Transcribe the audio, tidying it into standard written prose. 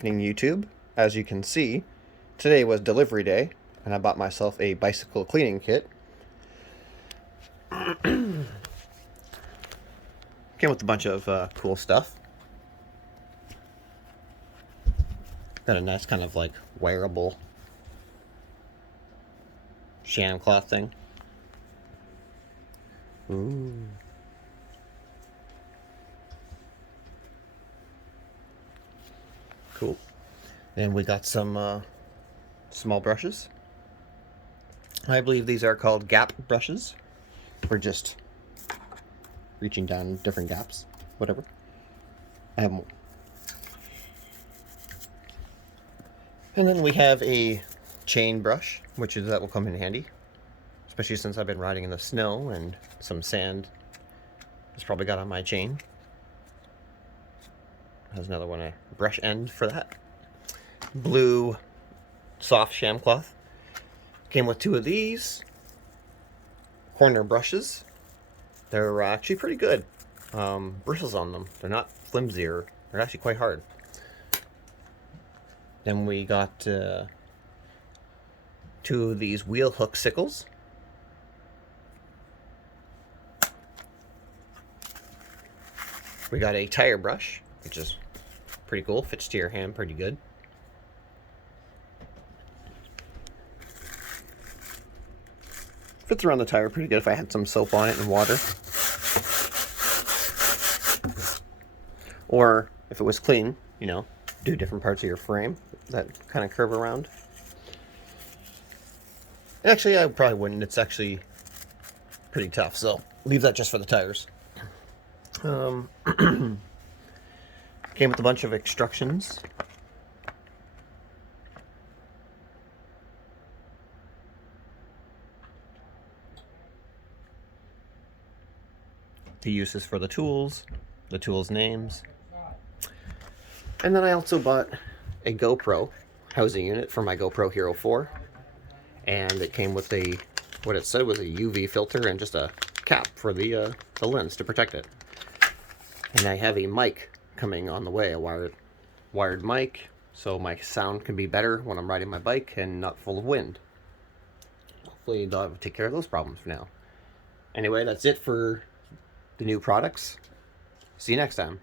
YouTube. As you can see, today was delivery day, and I bought myself a bicycle cleaning kit. Came with a bunch of cool stuff. Got a nice kind of like wearable sham cloth thing. Ooh. Cool. And we got some small brushes. I believe these are called gap brushes. We're just reaching down different gaps, whatever. I have more. And then we have a chain brush, that will come in handy, especially since I've been riding in the snow and some sand has probably got on my chain. Has another one, a brush end for that. Blue soft sham cloth. Came with two of these corner brushes. They're actually pretty good. Bristles on them. They're not flimsy, or they're actually quite hard. Then we got two of these wheel hook sickles. We got a tire brush, which is pretty cool. Fits to your hand pretty good. Fits around the tire pretty good if I had some soap on it and water. Or if it was clean, you know, do different parts of your frame that kind of curve around. Actually, I probably wouldn't. It's actually pretty tough, so leave that just for the tires. Came with a bunch of instructions. The uses for the tools names. And then I also bought a GoPro housing unit for my GoPro Hero 4. And it came with what it said was a UV filter and just a cap for the lens to protect it. And I have a mic coming on the way, a wired mic, so my sound can be better when I'm riding my bike and not full of wind. Hopefully they'll take care of those problems for now. Anyway, that's it for the new products. See you next time.